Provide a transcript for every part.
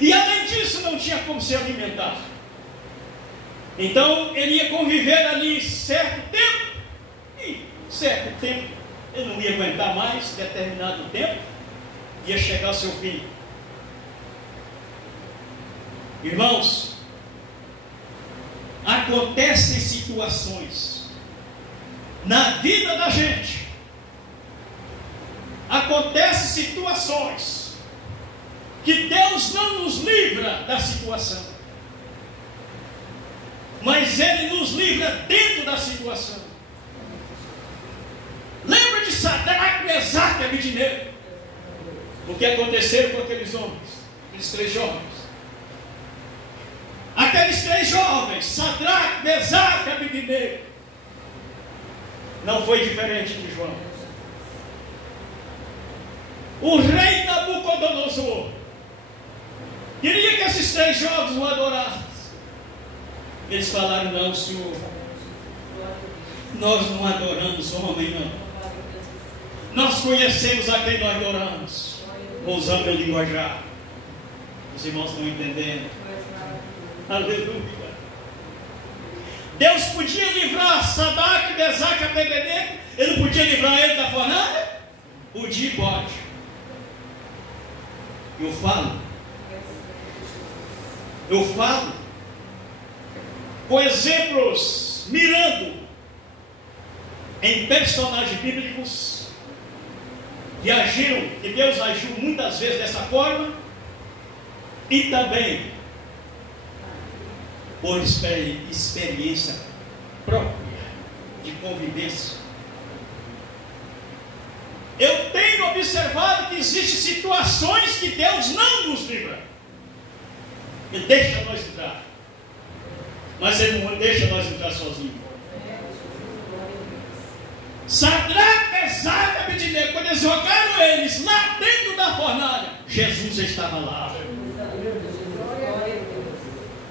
E além disso, não tinha como se alimentar. Então, ele ia conviver ali certo tempo, e certo tempo, ele não ia aguentar mais, determinado tempo, ia chegar ao seu fim. Irmãos, acontecem situações na vida da gente, acontecem situações que Deus não nos livra da situação, mas Ele nos livra dentro da situação. Lembra de Sadraque, Mesaque e Abednego? O que aconteceu com aqueles homens, aqueles 3 jovens? Aqueles 3 jovens, Sadraque, Mesaque e Abednego, não foi diferente de João. O rei Nabucodonosor queria que esses 3 jovens o adorassem. Eles falaram: não, Senhor, nós não adoramos homem, não. Nós conhecemos a quem nós adoramos. Vou usar meu linguajar. Os irmãos estão entendendo? Aleluia. Deus podia livrar Sadraque, Mesaque e Abednego. Ele não podia livrar ele da fornalha? Podia e pode. Eu falo com exemplos, mirando em personagens bíblicos que agiram, que Deus agiu muitas vezes dessa forma, e também por experiência própria de convivência. Eu tenho observado que existem situações que Deus não nos livra. Ele deixa nós entrar, mas Ele não deixa nós entrar sozinhos. Sadraque, Mesaque e Abednego, quando eles jogaram eles lá dentro da fornalha, Jesus já estava lá.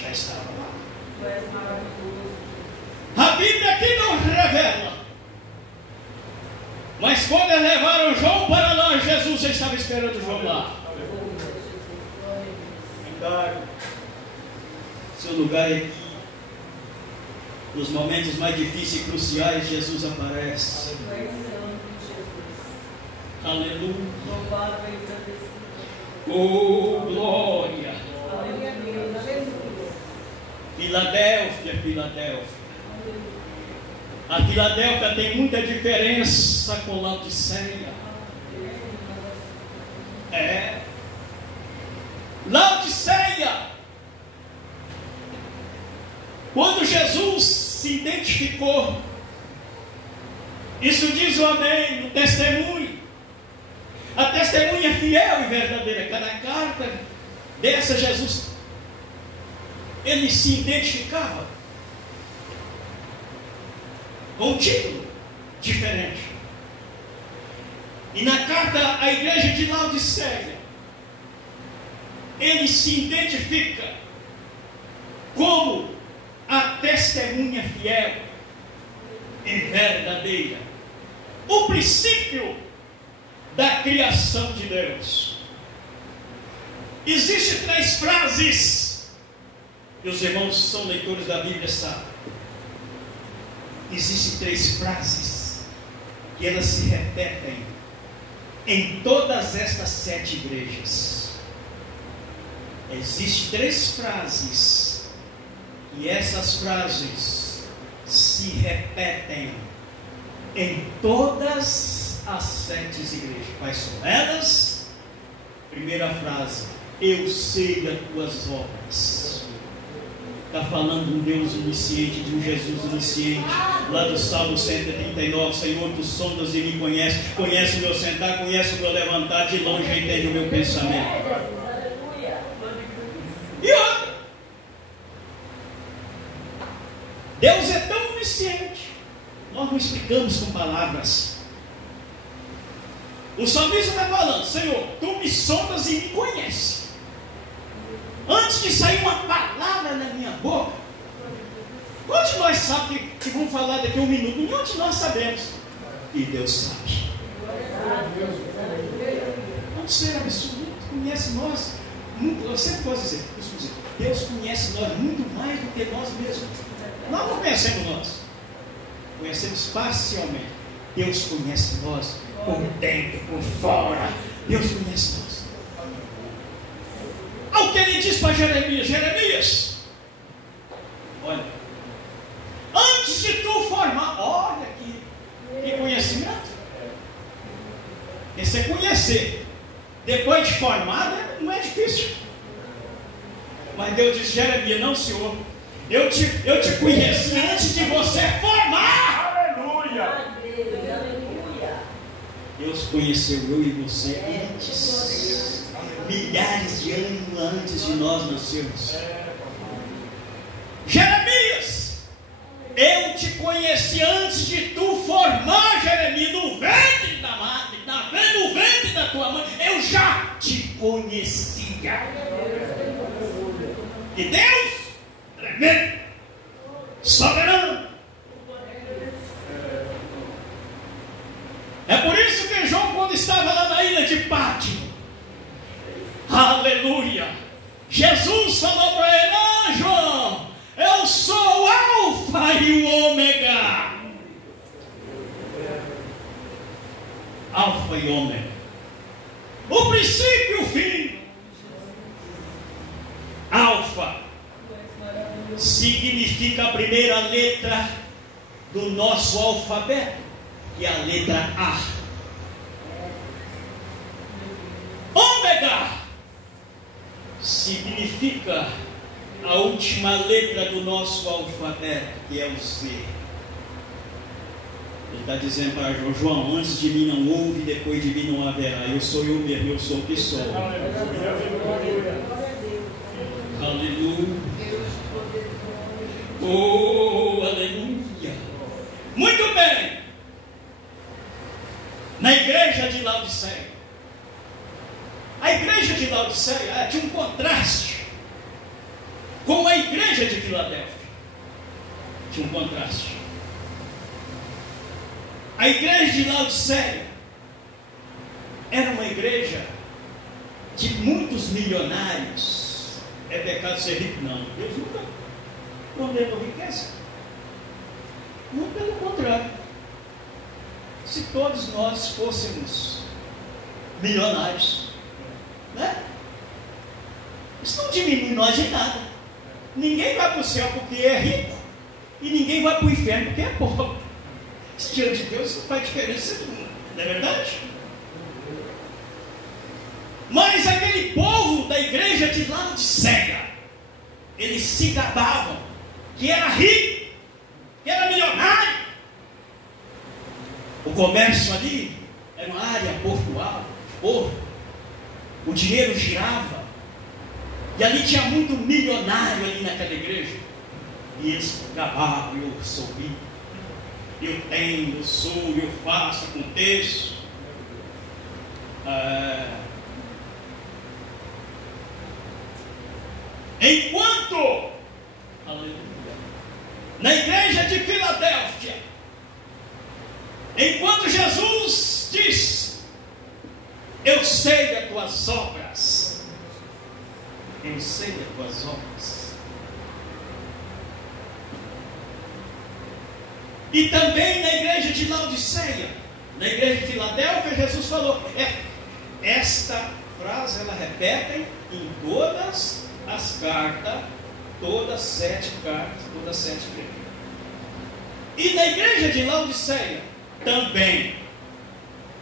Já estava lá. A Bíblia aqui não revela, mas quando eles levaram João para lá, Jesus já estava esperando João lá. Seu lugar é aqui. Nos momentos mais difíceis e cruciais, Jesus aparece. Aleluia. Oh, glória. Filadélfia, Filadélfia. A Filadélfia tem muita diferença com Laodiceia. Laodiceia, quando Jesus se identificou, isso diz o amém, o testemunho. A testemunha fiel e verdadeira. Cada carta dessa, Jesus, ele se identificava com um título diferente. E na carta à igreja de Laodiceia, ele se identifica como a testemunha fiel e verdadeira, o princípio da criação de Deus. Existem 3 frases, e os irmãos que são leitores da Bíblia sabem. Existem 3 frases que elas se repetem em todas estas 7 igrejas. Existem 3 frases, e essas frases se repetem em todas as 7 igrejas. Quais são elas? Primeira frase: eu sei as tuas obras. Está falando um Deus onisciente, de um Jesus onisciente. Lá do Salmo 139, Senhor, tu sondas e me conheces. Conhece o meu sentar, conhece o meu levantar. De longe entende o meu pensamento. E outra, Deus é tão onisciente, nós não explicamos com palavras. O salmista está falando: Senhor, tu me sondas e me conheces. Antes de sair uma palavra na minha boca, onde nós sabemos que vamos falar daqui a 1 minuto? E onde nós sabemos? E Deus sabe. É um ser absoluto, conhece nós Eu sempre posso dizer, Deus conhece nós muito mais do que nós mesmos. Nós não conhecemos nós, conhecemos parcialmente. Deus conhece nós por dentro, por fora. Deus conhece nós. Ao que ele diz para Jeremias: Jeremias, olha, antes de tu formar, olha que conhecimento. E você conhecer depois de formado não é difícil. Mas Deus disse: Jeremias, não, Senhor, eu te conheci antes de você formar. Aleluia! Deus conheceu eu e você antes, milhares de anos antes de nós nascermos. Jeremias, eu te conheci antes de tu formar, Jeremias, no ventre da madre, no ventre da tua mãe, eu já te conhecia. E Deus, tremendo, soberano. É por isso que João, quando estava lá na ilha de Pátimo, aleluia, Jesus falou para ele: ah, João, eu sou o Alfa e o Ômega. Alfa e Ômega, o princípio e o fim. Alfa significa a primeira letra do nosso alfabeto, que é a letra A. Ômega significa a última letra do nosso alfabeto, que é o Z. Ele está dizendo para João: antes de mim não houve, depois de mim não haverá. Eu sou eu mesmo, eu sou o que sou. Aleluia. Oh, aleluia. Muito bem. Na igreja de Laodiceia, a igreja de Laodiceia tinha um contraste com a igreja de Filadélfia. Tinha um contraste. A igreja de Laodiceia era uma igreja de muitos milionários. É pecado ser rico? Não. Deus nunca condenou riqueza. Muito pelo contrário. Se todos nós fôssemos milionários, né? Isso não diminui nós em nada. Ninguém vai para o céu porque é rico, e ninguém vai para o inferno porque é pobre. Isso diante de Deus não faz diferença nenhuma, não é verdade? Mas aquele povo da igreja de Laodiceia, eles se gabavam que era rico, que era milionário. O comércio ali era uma área portuária, porto. O dinheiro girava. E ali tinha muito milionário ali naquela igreja. E eles gabavam: eu sou rico, eu tenho, eu sou, eu faço, aconteço. Enquanto, aleluia, na igreja de Filadélfia, enquanto Jesus diz: eu sei as tuas obras, eu sei as tuas obras. E também na igreja de Laodiceia, na igreja de Filadélfia, Jesus falou, esta frase ela repete em todas as cartas, todas 7 cartas, todas 7 igrejas. E na igreja de Laodiceia também: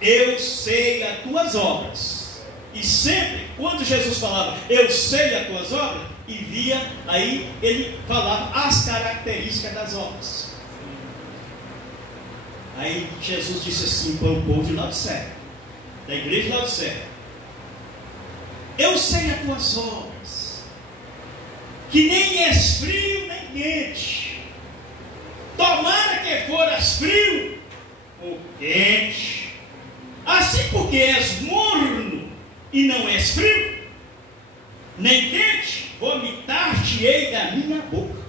eu sei as tuas obras. E sempre, quando Jesus falava eu sei as tuas obras, e via aí, ele falava as características das obras. Aí Jesus disse assim para o povo de Laodiceia, da igreja de Laodiceia: eu sei as tuas obras, que nem és frio nem quente. Tomara que foras frio ou quente. Assim, porque és morno e não és frio, nem quente, vomitar-te-ei da minha boca.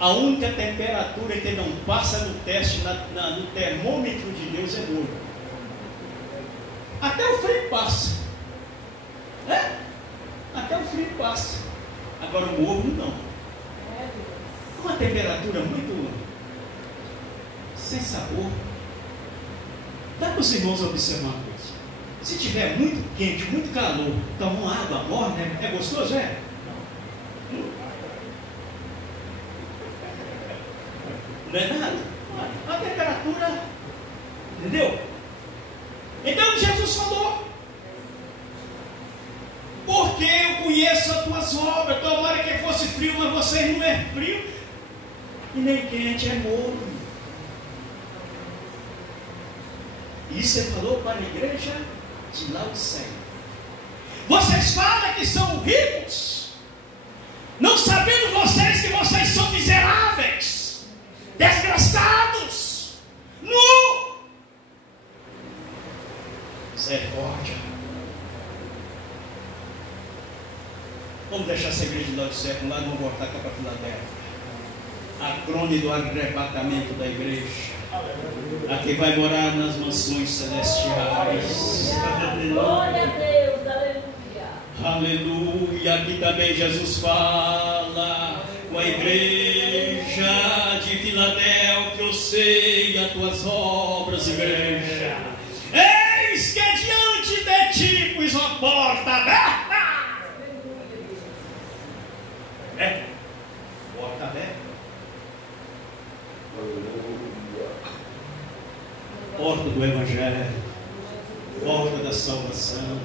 A única temperatura que não passa no teste, no termômetro de Deus, é morno. Até o frio passa, Até o frio passa. Agora o morno não. Uma temperatura muito sem sabor. Dá para os irmãos observar uma coisa. Se tiver muito quente, muito calor, toma uma água morna, é gostoso, é? Não é nada. A temperatura, entendeu? Então Jesus falou: porque eu conheço as tuas obras. Tomara que fosse frio, mas vocês não é frio e nem quente, é morno. Isso ele falou para a igreja de Laodiceia. Vocês falam que são ricos, não sabendo vocês que vocês são miseráveis, desgraçados, nu. Misericórdia. Vamos deixar essa igreja de Laodiceia para um lado e vamos voltar cá para Filadélfia. A crônica do arrebatamento da igreja. Aqui vai morar nas mansões celestiais. Glória a Deus, aleluia. Aleluia. Aqui também Jesus fala com a igreja de Filadélfia: eu sei as tuas obras, igreja. Eis que diante de ti pus uma porta aberta. Porta aberta. Porta do Evangelho, porta da salvação.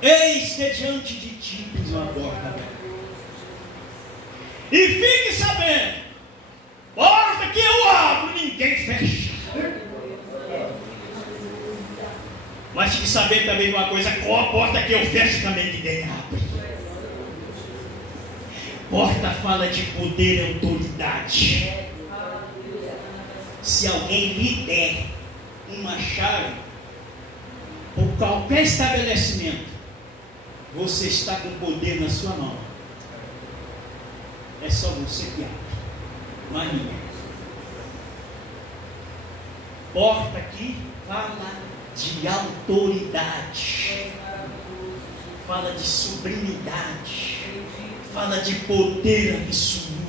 Eis que diante de ti pus uma porta aberta. E fique sabendo: porta que eu abro, ninguém fecha. Mas fique sabendo também de uma coisa: com a porta que eu fecho também ninguém abre. Porta fala de poder e autoridade. Se alguém lhe der uma chave por qualquer estabelecimento, você está com poder na sua mão. É só você que abre, mas ninguém. Porta aqui fala de autoridade, fala de sublimidade, fala de poder absoluto.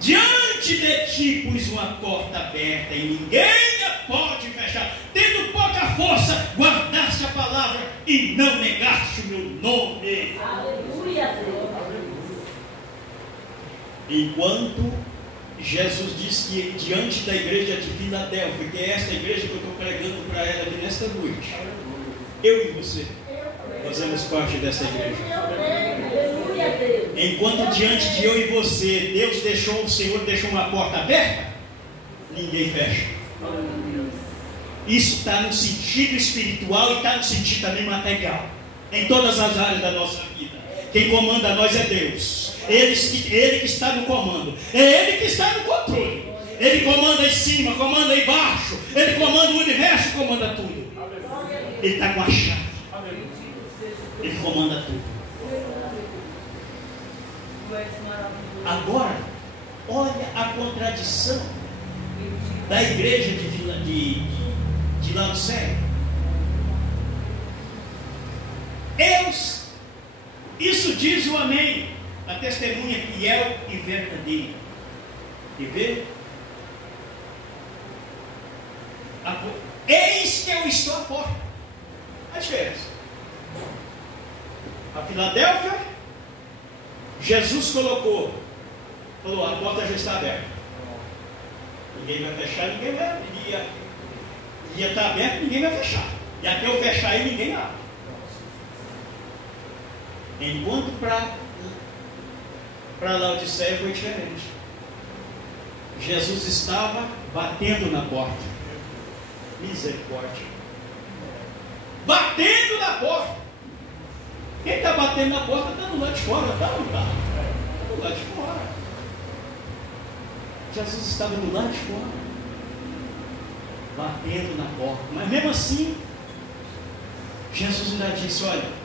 Diante de ti pus uma porta aberta e ninguém a pode fechar. Tendo pouca força, guardaste a palavra e não negaste o meu nome. Aleluia. Enquanto Jesus diz que diante da igreja de Filadélfia, que é esta igreja que eu estou pregando para ela aqui nesta noite, eu e você fazemos parte dessa igreja. Enquanto diante de eu e você, Deus deixou, o Senhor deixou uma porta aberta, ninguém fecha. Isso está no sentido espiritual e está no sentido também material, em todas as áreas da nossa vida. Quem comanda nós é Deus. Ele que está no comando, é Ele que está no controle. Ele comanda em cima, comanda embaixo, Ele comanda o universo, comanda tudo. Ele está com a chave, Ele comanda tudo. Agora, olha a contradição da igreja de Laodiceia. Isso diz o Amém, a testemunha fiel e verdadeira. E vê? Eis que eu estou à porta. A diferença. A Filadélfia, Jesus falou: a porta já está aberta. Ninguém vai fechar, ninguém vai abrir. Ia estar aberto, ninguém vai fechar. E até eu fechar aí, ninguém abre. Enquanto para Laodiceia foi diferente. Jesus estava batendo na porta. Misericórdia. Batendo na porta. Quem está batendo na porta está do lado de fora, está ou não está? Está do lado de fora. Jesus estava do lado de fora, batendo na porta. Mas mesmo assim, Jesus ainda disse: olha,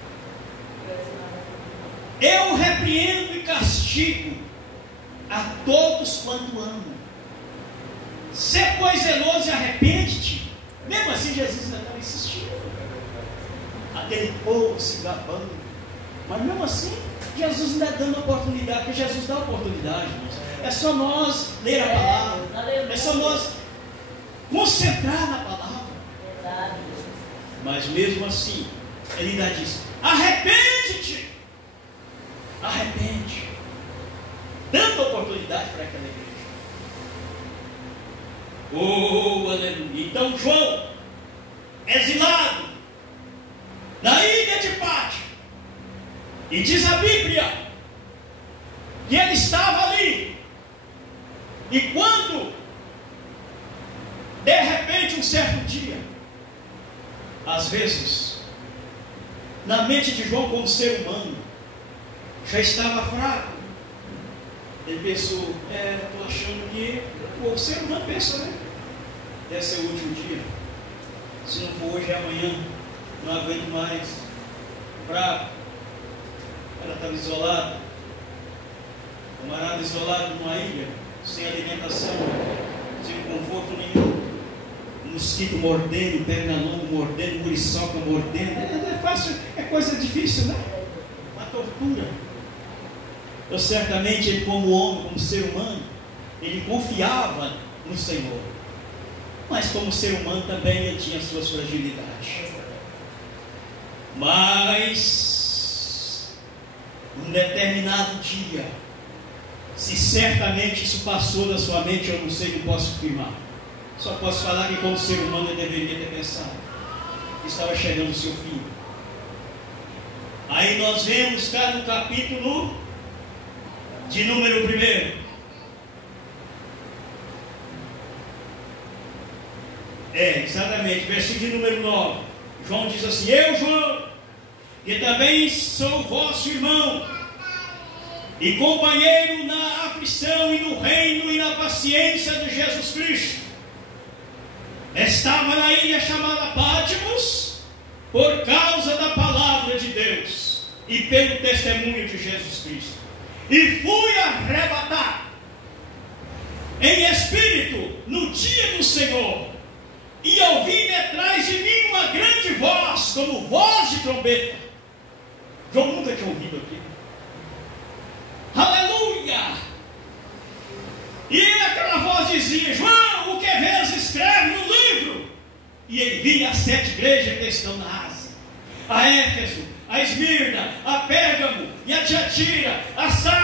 eu repreendo e castigo a todos quanto amo. Se pois zeloso e arrepende-te. Mesmo assim, Jesus ainda estava insistindo. Aquele povo se gabando. Mas mesmo assim, Jesus ainda dando oportunidade, porque Jesus dá oportunidade, irmãos. É só nós ler a palavra. É só nós concentrar na palavra. Mas mesmo assim, ele ainda diz: arrepende-te. Arrepende. Dando oportunidade para aquela igreja. Oh, aleluia. Então João, exilado na ilha de Pátio, e diz a Bíblia que ele estava ali, e quando de repente um certo dia, às vezes na mente de João como ser humano já estava fraco. Ele pensou: estou achando que o ser humano pensa, né? Deve ser o último dia. Se não for hoje, é amanhã. Não aguento mais. Fraco. Ela estava isolada. Camarada isolado numa ilha, sem alimentação, sem conforto nenhum. Mosquito mordendo, pernalongo mordendo, muriçoca mordendo. É fácil, é coisa difícil, né? Uma tortura. Eu certamente, ele como homem, como ser humano, ele confiava no Senhor. Mas como ser humano também ele tinha suas fragilidades. Mas um determinado dia, se certamente isso passou da sua mente, eu não sei, não posso afirmar. Só posso falar que como ser humano eu deveria ter pensado que estava chegando o seu fim. Aí nós vemos cá no capítulo de número 1. Exatamente, versículo de número 9. João diz assim: eu, João, que também sou vosso irmão e companheiro na aflição e no reino e na paciência de Jesus Cristo, estava na ilha chamada Patmos por causa da palavra de Deus e pelo testemunho de Jesus Cristo, e fui arrebatado em espírito no dia do Senhor, e ouvi detrás de mim uma grande voz, como voz de trombeta. João nunca tinha ouvido aquilo. Aleluia! E aquela voz dizia: João, o que vês escreve no livro, e envia as 7 igrejas que estão na Ásia: a Éfeso, a Esmirna, a Pérgamo e a Tiatira, a